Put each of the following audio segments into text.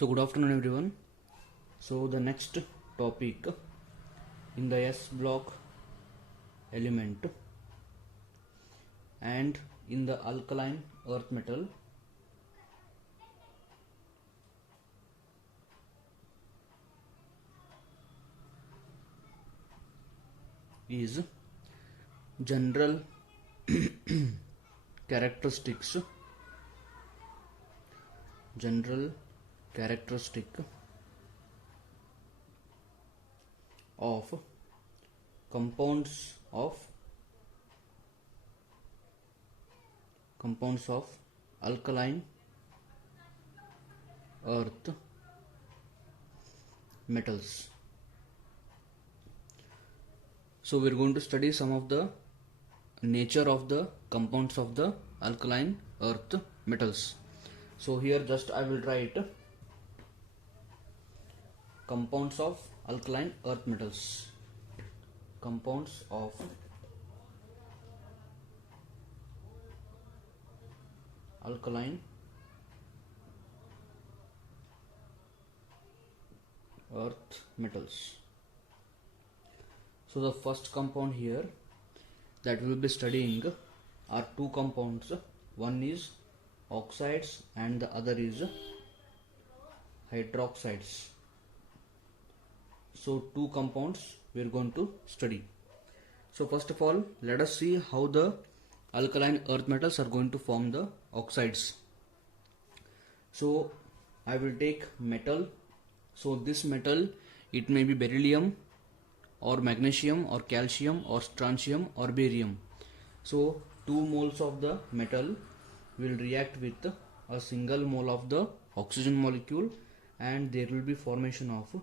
So good afternoon everyone. So the next topic in the S block element and in the alkaline earth metal is general characteristics of compounds of alkaline earth metals. So we're going to study some of the nature of the compounds of the alkaline earth metals. So here just I will write compounds of alkaline earth metals. Compounds of alkaline earth metals. So the first compound here that we will be studying are two compounds. One is oxides and the other is hydroxides. So two compounds we are going to study. So first of all, let us see how the alkaline earth metals are going to form the oxides. So I will take metal. So this metal, it may be beryllium or magnesium or calcium or strontium or barium. So 2 moles of the metal will react with a single mole of the oxygen molecule and there will be formation of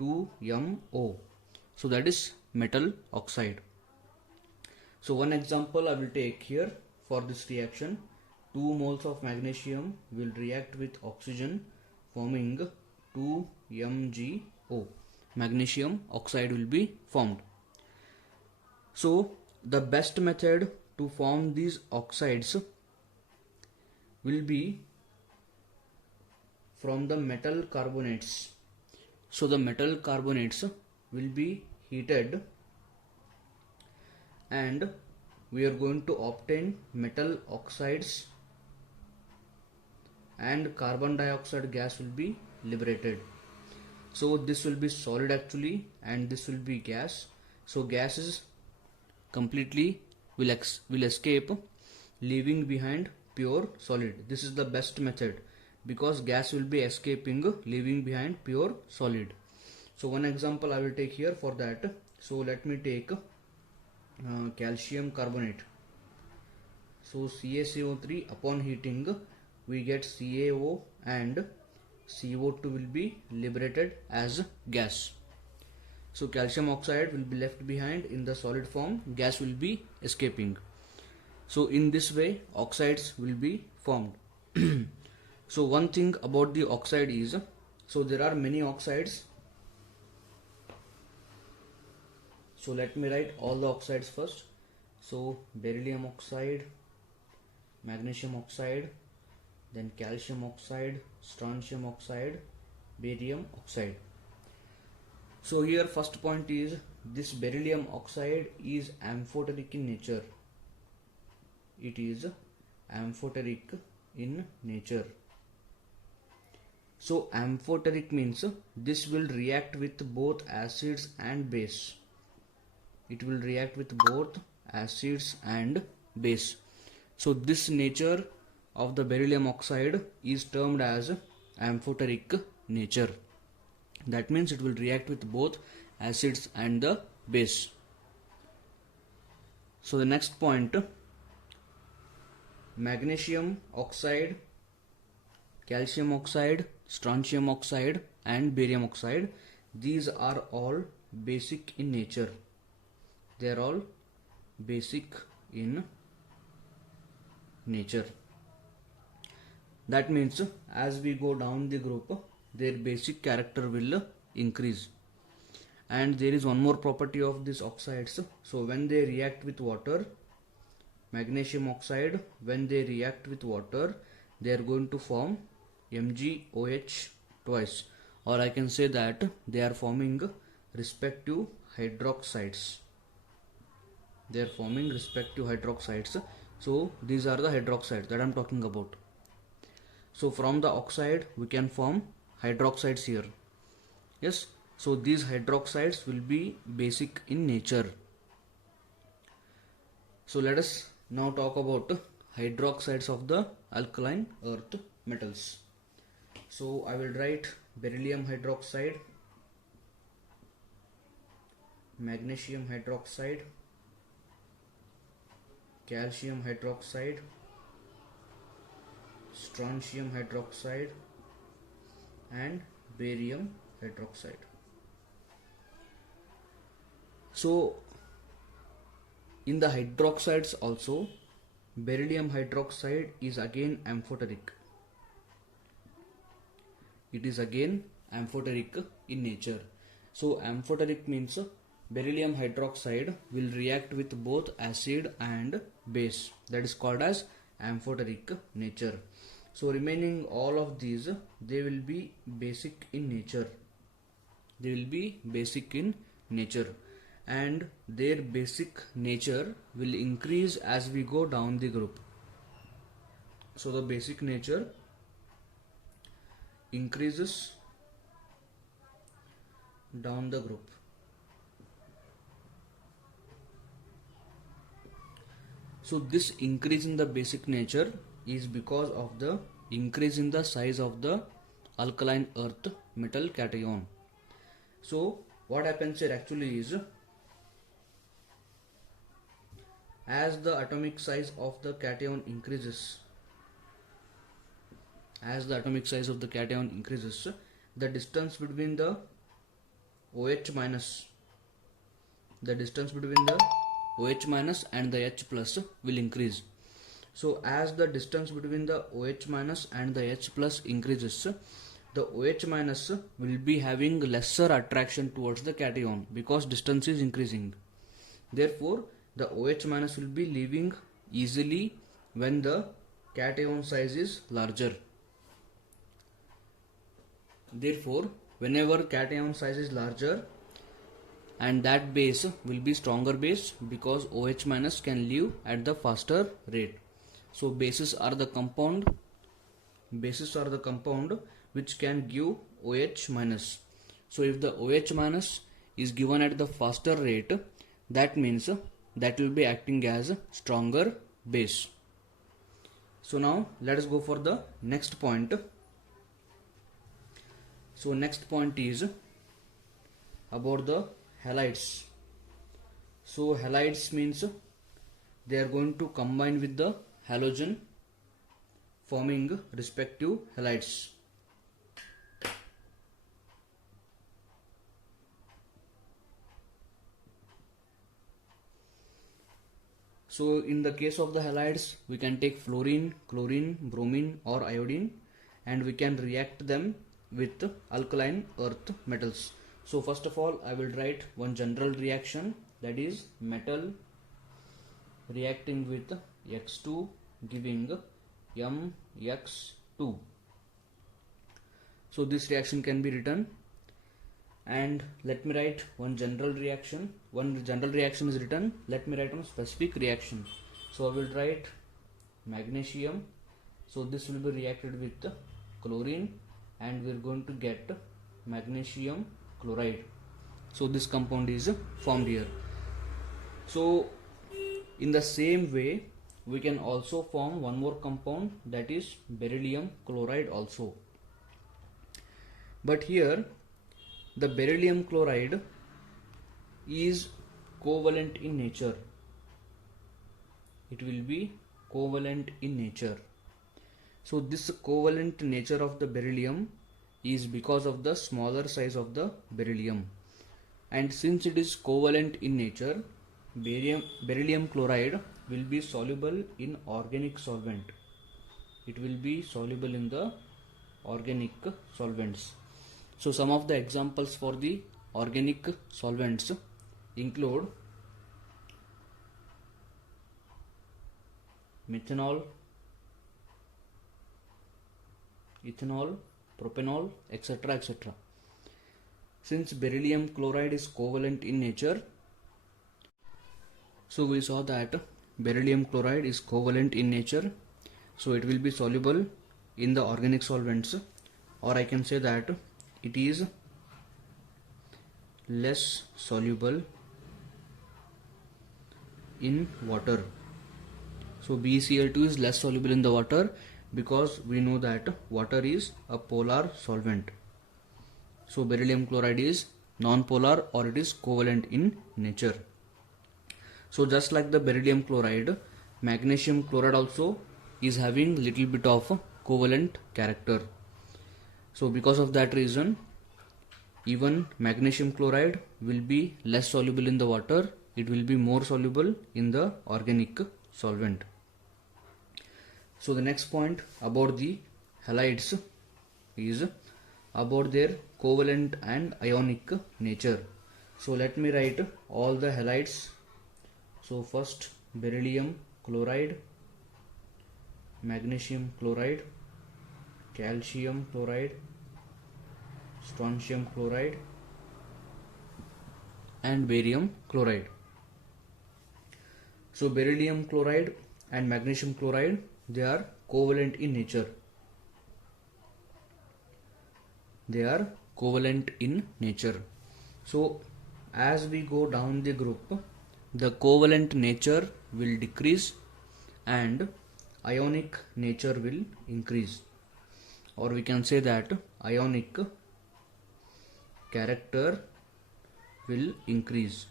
2MO. So that is metal oxide. So one example I will take here for this reaction. 2 moles of magnesium will react with oxygen forming 2MgO. Magnesium oxide will be formed. So the best method to form these oxides will be from the metal carbonates. So the metal carbonates will be heated and we are going to obtain metal oxides and carbon dioxide gas will be liberated. So this will be solid actually and this will be gas. So gases completely will escape, leaving behind pure solid. This is the best method because gas will be escaping, leaving behind pure solid. So one example I will take here for that. So let me take calcium carbonate. So CaCO3 upon heating we get CaO and CO2 will be liberated as gas. So calcium oxide will be left behind in the solid form, gas will be escaping. So in this way oxides will be formed. So one thing about the oxide is, so there are many oxides. So let me write all the oxides first. So beryllium oxide, magnesium oxide, then calcium oxide, strontium oxide, barium oxide. So here first point is this beryllium oxide is amphoteric in nature. It is amphoteric in nature. So amphoteric means this will react with both acids and base. It will react with both acids and base. So this nature of the beryllium oxide is termed as amphoteric nature. That means it will react with both acids and the base. So the next point, magnesium oxide, calcium oxide, strontium oxide and barium oxide, these are all basic in nature. They are all basic in nature. That means as we go down the group, their basic character will increase. And there is one more property of these oxides. So when they react with water, magnesium oxide, when they react with water, they are going to form MgOH twice, or I can say that they are forming respective hydroxides. They are forming respective hydroxides. So these are the hydroxides that I am talking about. So from the oxide we can form hydroxides here. Yes, so these hydroxides will be basic in nature. So let us now talk about hydroxides of the alkaline earth metals. So I will write beryllium hydroxide, magnesium hydroxide, calcium hydroxide, strontium hydroxide, and barium hydroxide. So in the hydroxides also, beryllium hydroxide is again amphoteric. It is again amphoteric in nature. So amphoteric means beryllium hydroxide will react with both acid and base. That is called as amphoteric nature. So remaining all of these, they will be basic in nature. They will be basic in nature, and their basic nature will increase as we go down the group. So the basic nature increases down the group. So this increase in the basic nature is because of the increase in the size of the alkaline earth metal cation. So what happens here actually is, as the atomic size of the cation increases, the distance between the OH minus, and the H plus will increase. So as the distance between the OH minus and the H plus increases, the OH minus will be having lesser attraction towards the cation because distance is increasing. Therefore the OH minus will be leaving easily when the cation size is larger. Therefore whenever cation size is larger, and that base will be stronger base because OH minus can leave at the faster rate. So bases are the compound which can give OH minus. So if the OH minus is given at the faster rate, that means that will be acting as a stronger base. So now let us go for the next point. So next point is about the halides. So halides means they are going to combine with the halogen, forming respective halides. So in the case of the halides, we can take fluorine, chlorine, bromine or iodine, and we can react them with alkaline earth metals. So first of all, I will write one general reaction, that is metal reacting with X2 giving MX2. So this reaction can be written, and let me write one general reaction. One general reaction is written, let me write one specific reaction. So I will write magnesium. So this will be reacted with chlorine, and we are going to get magnesium chloride. So this compound is formed here. So in the same way, we can also form one more compound, that is beryllium chloride also. But here the beryllium chloride is covalent in nature. It will be covalent in nature. So this covalent nature of the beryllium is because of the smaller size of the beryllium, and since it is covalent in nature, beryllium chloride will be soluble in organic solvent. It will be soluble in the organic solvents. So some of the examples for the organic solvents include methanol, ethanol, propanol, etc. etc. Since beryllium chloride is covalent in nature, so we saw that beryllium chloride is covalent in nature, so it will be soluble in the organic solvents, or I can say that it is less soluble in water. So BeCl2 is less soluble in the water because we know that water is a polar solvent. So beryllium chloride is non-polar, or it is covalent in nature. So just like the beryllium chloride, magnesium chloride also is having little bit of covalent character. So because of that reason, even magnesium chloride will be less soluble in the water, it will be more soluble in the organic solvent. So the next point about the halides is about their covalent and ionic nature. So let me write all the halides. So first beryllium chloride, magnesium chloride, calcium chloride, strontium chloride, and barium chloride. So beryllium chloride and magnesium chloride, they are covalent in nature. They are covalent in nature. So as we go down the group, the covalent nature will decrease and ionic nature will increase, or we can say that ionic character will increase.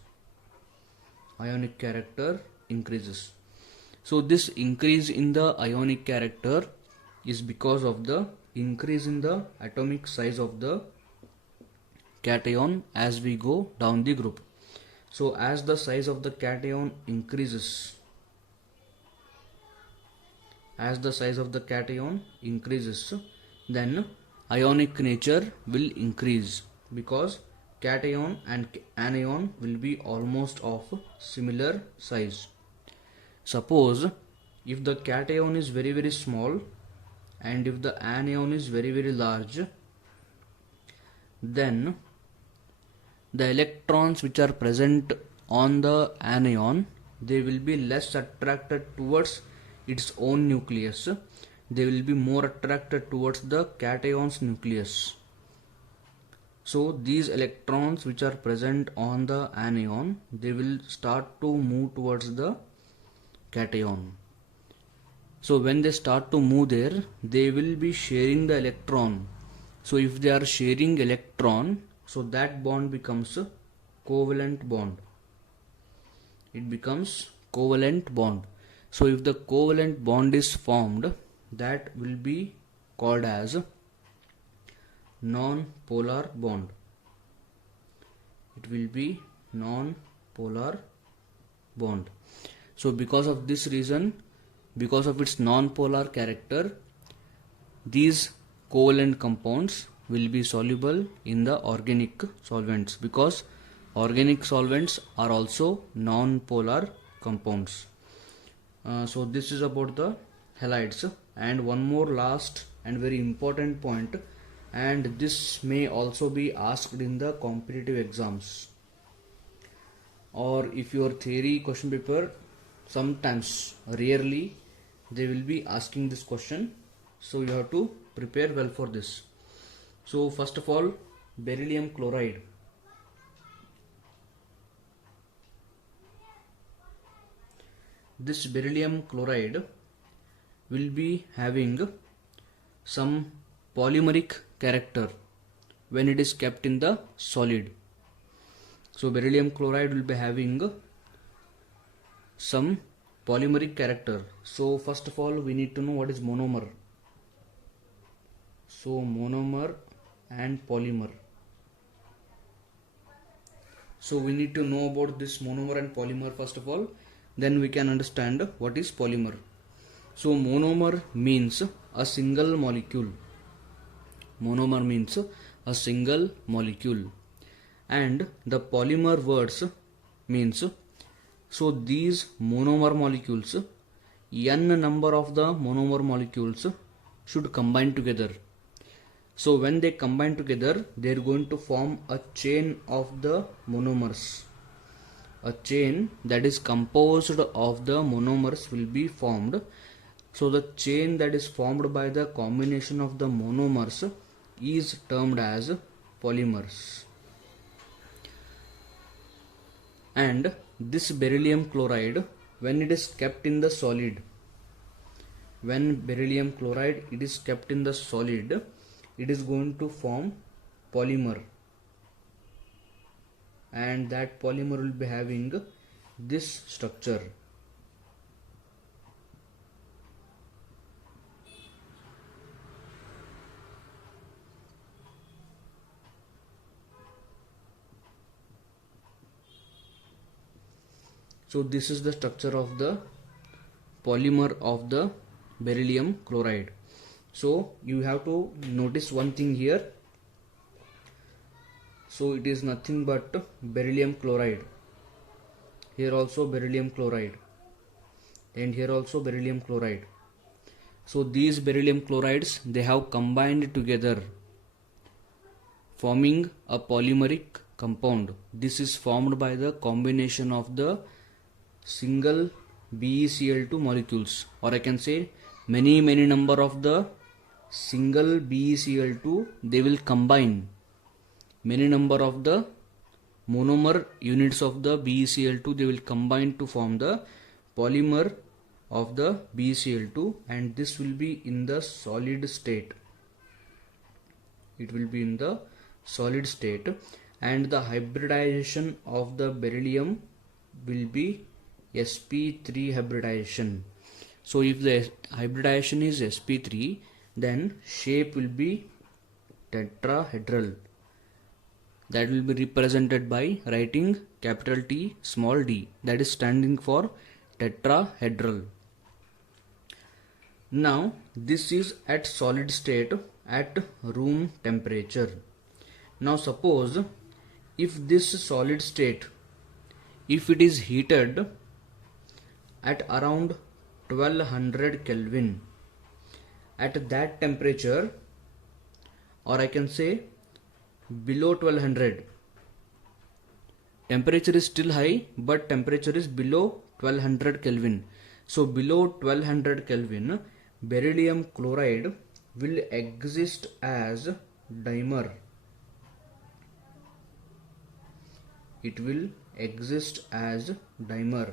Ionic character increases. So this increase in the ionic character is because of the increase in the atomic size of the cation as we go down the group. So as the size of the cation increases, then ionic nature will increase, because cation and anion will be almost of similar size. Suppose if the cation is very very small and if the anion is very very large, then the electrons which are present on the anion, they will be less attracted towards its own nucleus. They will be more attracted towards the cation's nucleus. So these electrons which are present on the anion, they will start to move towards the cation. So when they start to move there, they will be sharing the electron. So if they are sharing electron, so that bond becomes a covalent bond. It becomes covalent bond. So if the covalent bond is formed, that will be called as non-polar bond. It will be non-polar bond. So because of this reason, because of its non-polar character, these covalent compounds will be soluble in the organic solvents, because organic solvents are also non-polar compounds. So this is about the halides. And one more last and very important point, and this may also be asked in the competitive exams, or if your theory question paper, sometimes, rarely, they will be asking this question. So you have to prepare well for this. So first of all, beryllium chloride. This beryllium chloride will be having some polymeric character when it is kept in the solid. So beryllium chloride will be having some polymeric character. So first of all, we need to know what is monomer. So monomer and polymer. So we need to know about this monomer and polymer first of all, then we can understand what is polymer. So monomer means a single molecule. Monomer means a single molecule. And the polymer words means, so these monomer molecules, n number of the monomer molecules should combine together. So when they combine together, they are going to form a chain of the monomers. A chain that is composed of the monomers will be formed. So the chain that is formed by the combination of the monomers is termed as polymers. And this beryllium chloride, when it is kept in the solid, when beryllium chloride it is kept in the solid, it is going to form polymer, and that polymer will be having this structure. So this is the structure of the polymer of the beryllium chloride. So you have to notice one thing here. So it is nothing but beryllium chloride. Here also beryllium chloride, and here also beryllium chloride. So these beryllium chlorides, they have combined together, forming a polymeric compound. This is formed by the combination of the single BeCl2 molecules, or I can say many number of the single BeCl2, they will combine. Many number of the monomer units of the BeCl2, they will combine to form the polymer of the BeCl2, and this will be in the solid state. It will be in the solid state, and the hybridization of the beryllium will be sp3 hybridization. So if the hybridization is sp3, then shape will be tetrahedral. That will be represented by writing capital T small d, that is standing for tetrahedral. Now this is at solid state at room temperature. Now suppose if this solid state, if it is heated at around 1200 Kelvin, at that temperature, or I can say below 1200, temperature is still high but temperature is below 1200 Kelvin. So below 1200 Kelvin, beryllium chloride will exist as dimer. It will exist as dimer.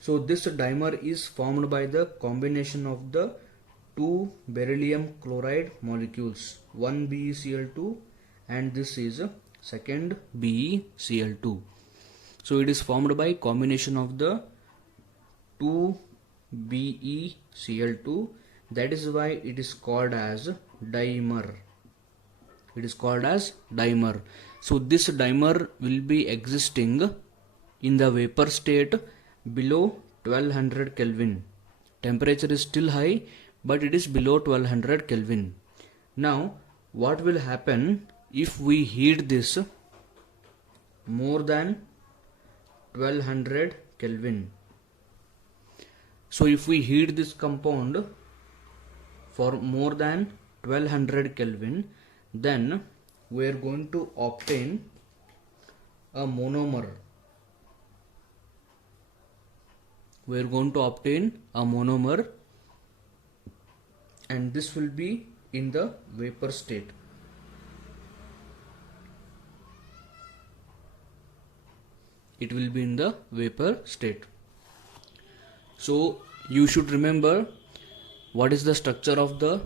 So this dimer is formed by the combination of the two beryllium chloride molecules, one BeCl2 and this is second BeCl2. So it is formed by combination of the two BeCl2. That is why it is called as dimer. It is called as dimer. So this dimer will be existing in the vapor state below 1200 Kelvin. Temperature is still high but it is below 1200 Kelvin. Now what will happen if we heat this more than 1200 Kelvin? So if we heat this compound for more than 1200 Kelvin, then we are going to obtain a monomer. We are going to obtain a monomer, and this will be in the vapor state. It will be in the vapor state. So you should remember what is the structure of the,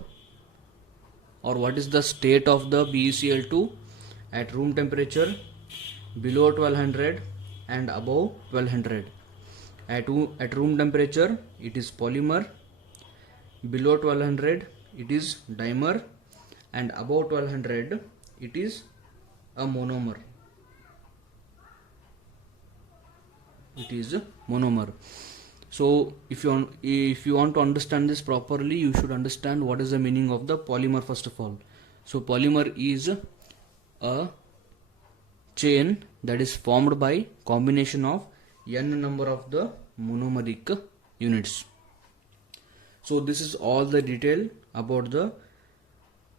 or what is the state of the BeCl2 at room temperature, below 1200 and above 1200. At room temperature it is polymer, below 1200 it is dimer, and above 1200 it is a monomer. It is a monomer. So if you want to understand this properly, you should understand what is the meaning of the polymer first of all. So polymer is a chain that is formed by combination of n number of the monomeric units. So this is all the detail about the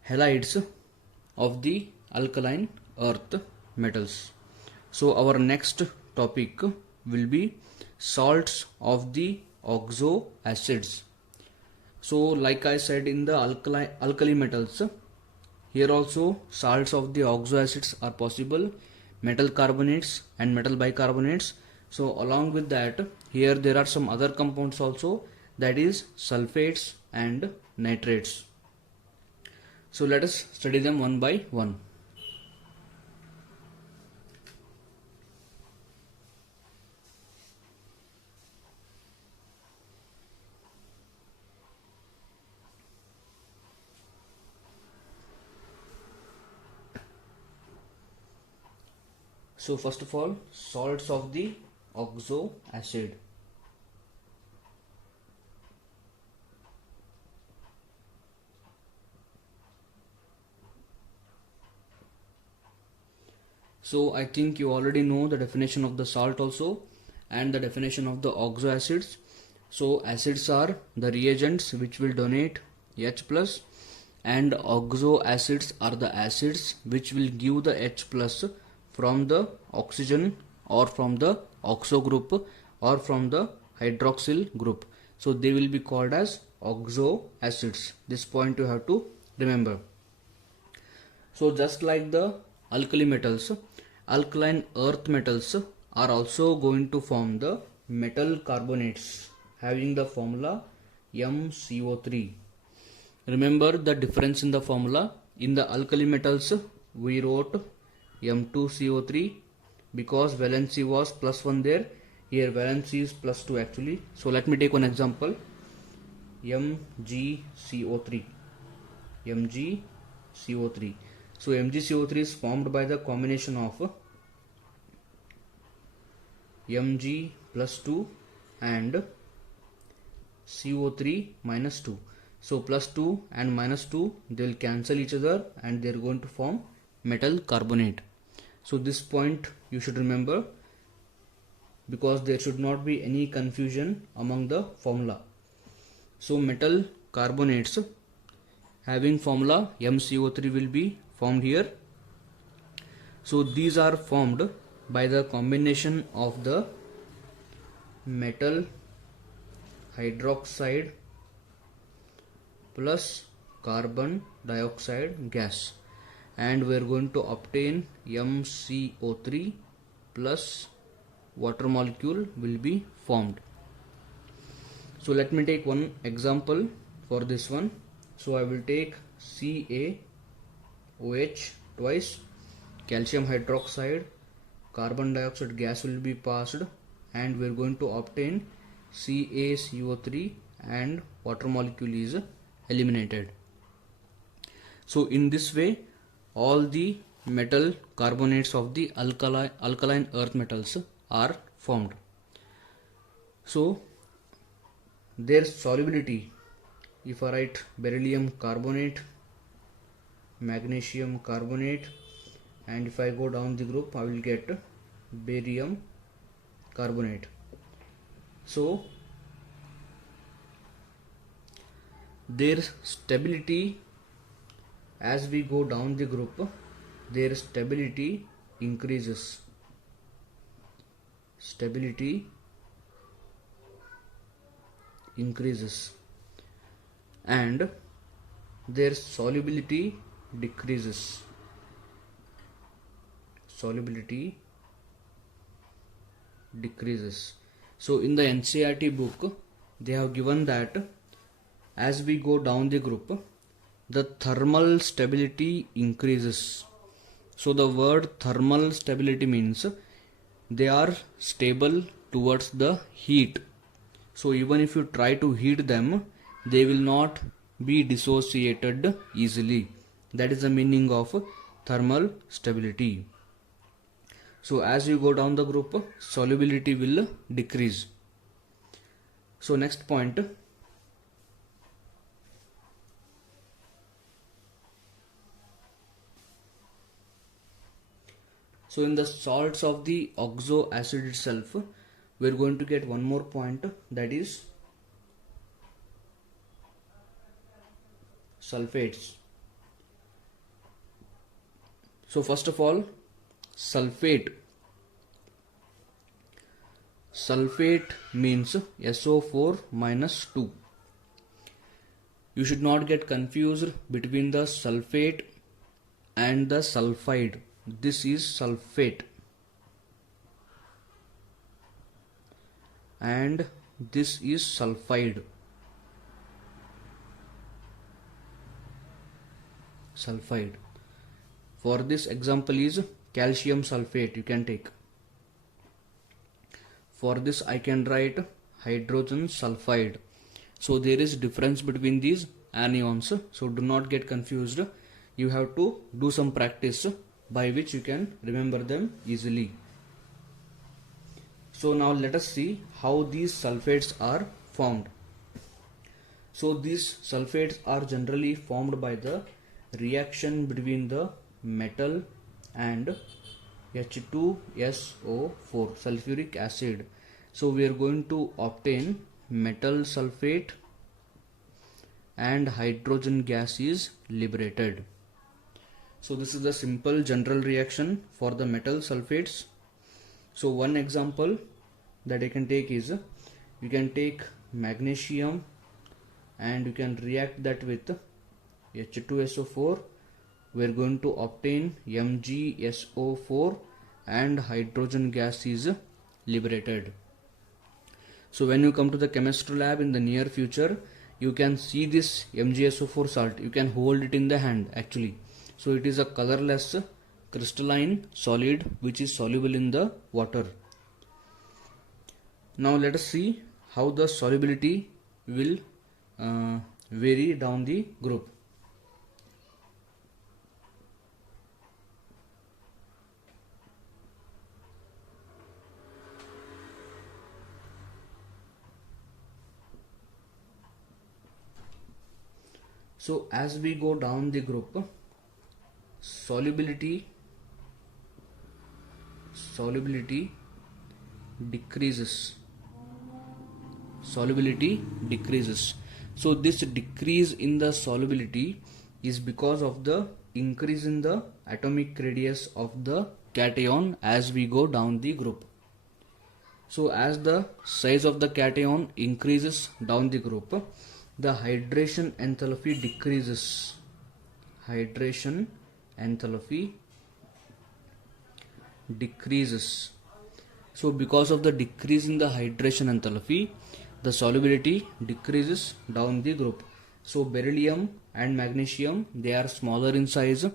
halides of the alkaline earth metals. So our next topic will be salts of the oxo acids. So like I said in the alkali metals, here also salts of the oxo acids are possible, metal carbonates and metal bicarbonates. So along with that, here there are some other compounds also, that is sulfates and nitrates. So let us study them one by one. So first of all, salts of the oxo acid. So I think you already know the definition of the salt also and the definition of the oxo acids. So acids are the reagents which will donate H plus, and oxo acids are the acids which will give the H plus from the oxygen or from the oxo group or from the hydroxyl group. So they will be called as oxo acids. This point you have to remember. So just like the alkali metals, alkaline earth metals are also going to form the metal carbonates having the formula MCO3. Remember the difference in the formula. In the alkali metals we wrote M2CO3 because valency was +1 there. Here valency is +2 actually. So let me take one example. MgCO3. MgCO3. So MgCO3 is formed by the combination of Mg +2 and CO3 -2. So +2 and -2, they will cancel each other and they are going to form metal carbonate. So this point you should remember, because there should not be any confusion among the formula. So metal carbonates having formula MCO3 will be formed here. So these are formed by the combination of the metal hydroxide plus carbon dioxide gas, and we are going to obtain MCO3 plus water molecule will be formed. So let me take one example for this one. So I will take CaOH twice, calcium hydroxide, carbon dioxide gas will be passed, and we are going to obtain CaCO3 and water molecule is eliminated. So in this way all the metal carbonates of the alkaline earth metals are formed. So their solubility, if I write beryllium carbonate, magnesium carbonate, and if I go down the group I will get barium carbonate. So their stability, as we go down the group, their stability increases. Stability increases and their solubility decreases. Solubility decreases. So in the NCERT book they have given that as we go down the group, the thermal stability increases. So the word thermal stability means they are stable towards the heat. So even if you try to heat them, they will not be dissociated easily. That is the meaning of thermal stability. So as you go down the group, solubility will decrease. So next point. So in the salts of the oxo acid itself, we are going to get one more point, that is sulfates. So first of all, sulfate. Sulfate means SO4 minus 2. You should not get confused between the sulfate and the sulfide. This is sulfate and this is sulfide. Sulfide. For this example is calcium sulfate you can take. For this I can write hydrogen sulfide. So there is difference between these anions. So do not get confused. You have to do some practice by which you can remember them easily. So now let us see how these sulfates are formed. So these sulfates are generally formed by the reaction between the metal and H2SO4 sulfuric acid. So we are going to obtain metal sulfate and hydrogen gas is liberated. So this is the simple general reaction for the metal sulfates. So one example that I can take is, you can take magnesium and you can react that with H2SO4. We are going to obtain MgSO4 and hydrogen gas is liberated. So when you come to the chemistry lab in the near future, you can see this MgSO4 salt. You can hold it in the hand actually. So it is a colorless crystalline solid which is soluble in the water. Now let us see how the solubility will vary down the group. So as we go down the group, solubility decreases. Solubility decreases. So this decrease in the solubility is because of the increase in the atomic radius of the cation as we go down the group. So as the size of the cation increases down the group, the hydration enthalpy decreases. Hydration enthalpy decreases. So because of the decrease in the hydration enthalpy, the solubility decreases down the group. So beryllium and magnesium, they are smaller in size.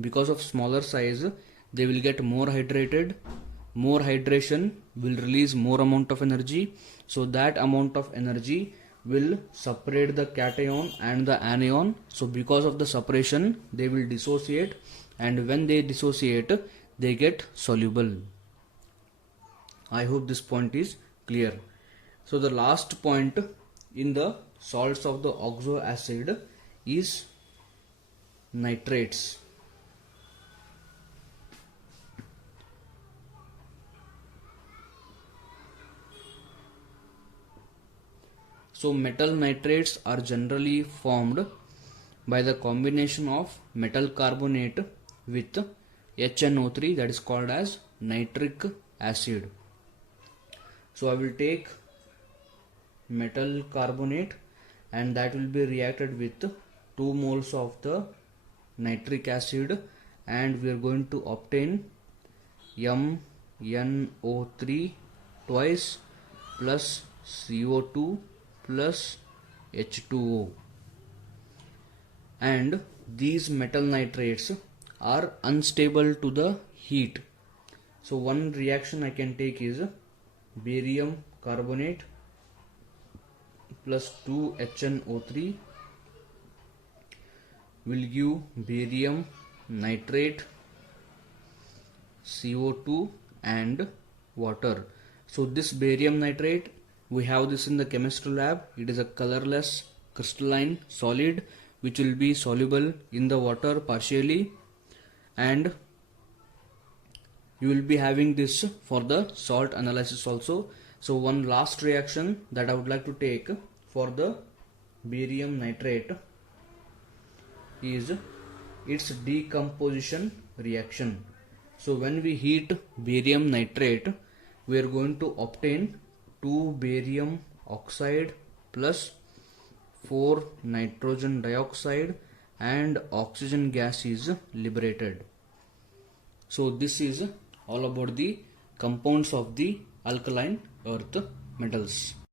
Because of smaller size, they will get more hydrated. More hydration will release more amount of energy. So that amount of energy will separate the cation and the anion. So because of the separation, they will dissociate, and when they dissociate, they get soluble. I hope this point is clear. So the last point in the salts of the oxo acid is nitrates. So metal nitrates are generally formed by the combination of metal carbonate with HNO3, that is called as nitric acid. So I will take metal carbonate and that will be reacted with 2 moles of the nitric acid, and we are going to obtain MnO3 twice plus CO2 plus H2O. And these metal nitrates are unstable to the heat. So one reaction I can take is barium carbonate plus 2 HNO3 will give barium nitrate, CO2 and water. So this barium nitrate, we have this in the chemistry lab. It is a colorless crystalline solid which will be soluble in the water partially, and you will be having this for the salt analysis also. So one last reaction that I would like to take for the barium nitrate is its decomposition reaction. So when we heat barium nitrate, we are going to obtain 2 barium oxide plus 4 nitrogen dioxide and oxygen gas is liberated. So this is all about the compounds of the alkaline earth metals.